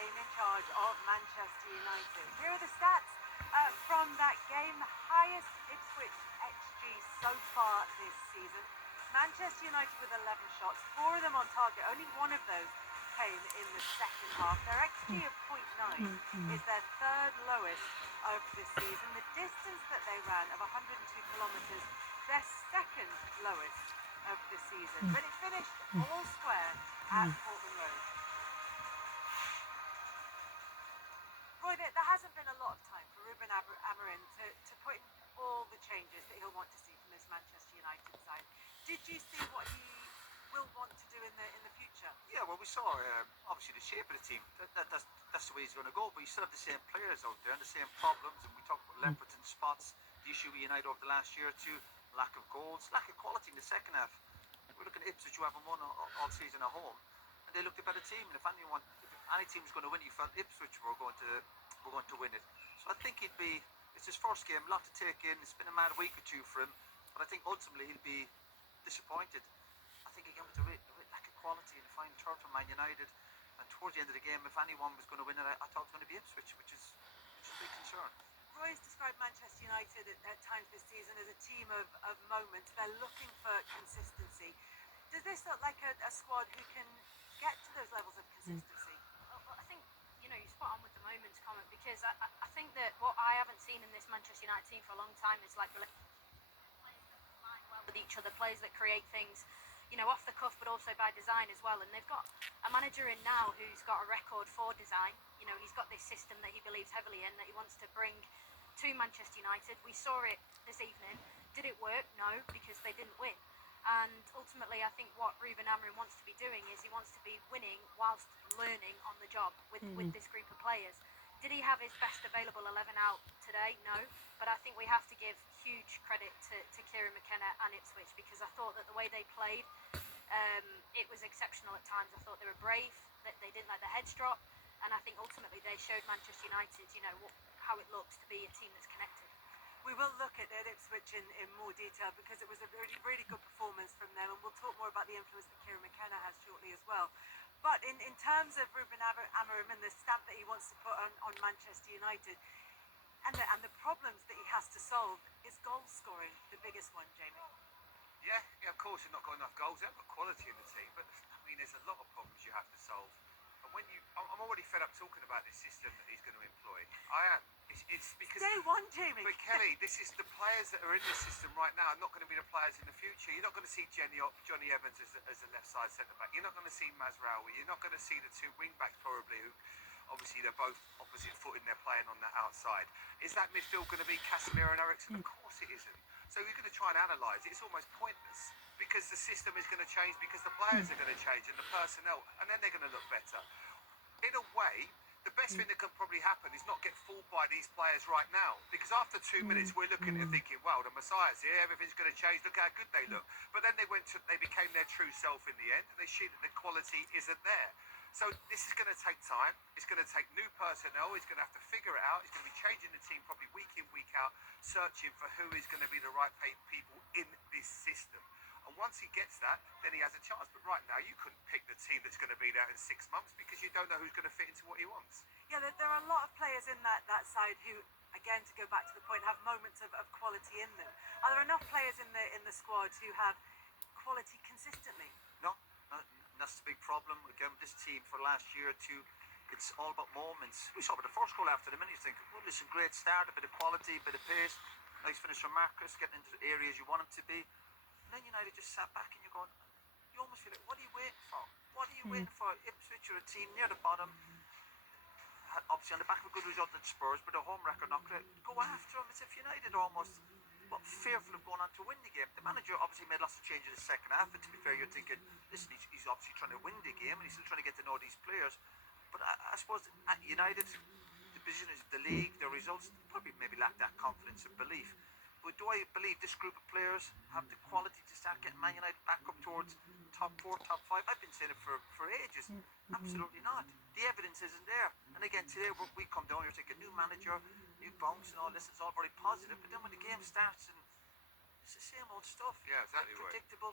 game in charge of Manchester United. Here are the stats from that game. The highest Ipswich XG so far this season. Manchester United with 11 shots, 4 of them on target. Only one of those came in the second half. Their XG of 0.9 is their third lowest of this season. The distance that they ran of 102 kilometres, their second lowest of the season. But it finished all square at Portman Road. Roy, there hasn't been a lot of time for Ruben Amorim to put in all the changes that he'll want to see from this Manchester United side. Did you see what he will want to do in the future? Yeah, well, we saw obviously the shape of the team. That's the way he's going to go. But you still have the same players out there and the same problems. And we talked about leopards and spots. The issue with United over the last year or two: lack of goals, lack of quality in the second half. We're looking at Ipswich, who haven't won all season at home, and they looked a better team. And if any team was going to win, you felt Ipswich were going to win it. So I think it's his first game, a lot to take in. It's been a mad week or two for him, but I think ultimately he'll be disappointed. I think again with the lack of quality in the final third for Man United, and towards the end of the game, if anyone was going to win it, I thought it was going to be Ipswich, which is a big concern. Roy's described Manchester United at times this season as a team of moments. They're looking for consistency. Does this look like a squad who can get to those levels of consistency? Well, I think you're spot on with the moments comment, because I think that what I haven't seen in this Manchester United team for a long time is like players that align well with each other, players that create things, off the cuff, but also by design as well. And they've got a manager in now who's got a record for design. He's got this system that he believes heavily in, that he wants to bring to Manchester United. We saw it this evening. Did it work? No, because they didn't win. And ultimately, I think what Ruben Amorim wants to be doing is he wants to be winning whilst learning on the job with this group of players. Did he have his best available 11 out today? No. But I think we have to give huge credit to Kieran McKenna and Ipswich, because I thought that the way they played, it was exceptional at times. I thought they were brave, that they didn't let their heads drop. And I think ultimately they showed Manchester United, how it looks to be a team that's connected. We will look at Ipswich in more detail, because it was a really, really good performance from them, and we'll talk more about the influence that Kieran McKenna has shortly as well. But in terms of Ruben Amorim and the stamp that he wants to put on Manchester United, and the problems that he has to solve, is goal scoring the biggest one, Jamie? Yeah, of course they've not got enough goals. They've got quality in the team, but there's a lot of problems you have to solve. And I'm already fed up talking about this system that he's going to employ. I am. It's because day one, Jamie. But Kelly, this is the players that are in this system right now are not going to be the players in the future. You're not going to see Johnny Evans as a left side centre back. You're not going to see Mazraoui. You're not going to see the two wing backs probably, who obviously they're both opposite footed and they're playing on the outside. Is that midfield going to be Casemiro and Eriksen? Of course it isn't. So you're going to try and analyse it. It's almost pointless, because the system is going to change, because the players are going to change and the personnel, and then they're going to look better. In a way, the best thing that can probably happen is not get fooled by these players right now, because after 2 minutes we're looking and thinking, wow, the Messiah's here, everything's going to change, look how good they look. But then they became their true self in the end, and they see that the quality isn't there. So this is going to take time. It's going to take new personnel. He's going to have to figure it out. He's going to be changing the team probably week in, week out, searching for who is going to be the right people in this system. And once he gets that, then he has a chance. But right now, you couldn't pick the team that's going to be there in 6 months, because you don't know who's going to fit into what he wants. Yeah, there are a lot of players in that side who, again, to go back to the point, have moments of quality in them. Are there enough players in the squad who have quality consistently? No, that's the big problem. Again, with this team for the last year or two, it's all about moments. We saw with the first goal after the minute, you think, well, listen, great start, a bit of quality, a bit of pace, nice finish from Marcus, getting into the areas you want him to be. And then United just sat back and you're going, you almost feel like, what are you waiting for? What are you waiting for? Ipswich are a team near the bottom, obviously on the back of a good result at Spurs, but a home record not great. Go after them as if United are almost fearful of going on to win the game. The manager obviously made lots of changes in the second half, and to be fair, you're thinking, listen, he's obviously trying to win the game and he's still trying to get to know these players. But I suppose at United, the position is the league, the results, probably maybe lack that confidence and belief. But do I believe this group of players have the quality to start getting Man United back up towards top 4, top 5? I've been saying it for ages. Absolutely not. The evidence isn't there. And again, today we come down here, take a new manager, new bounce and all this. It's all very positive. But then when the game starts, and it's the same old stuff. Yeah, exactly. Predictable.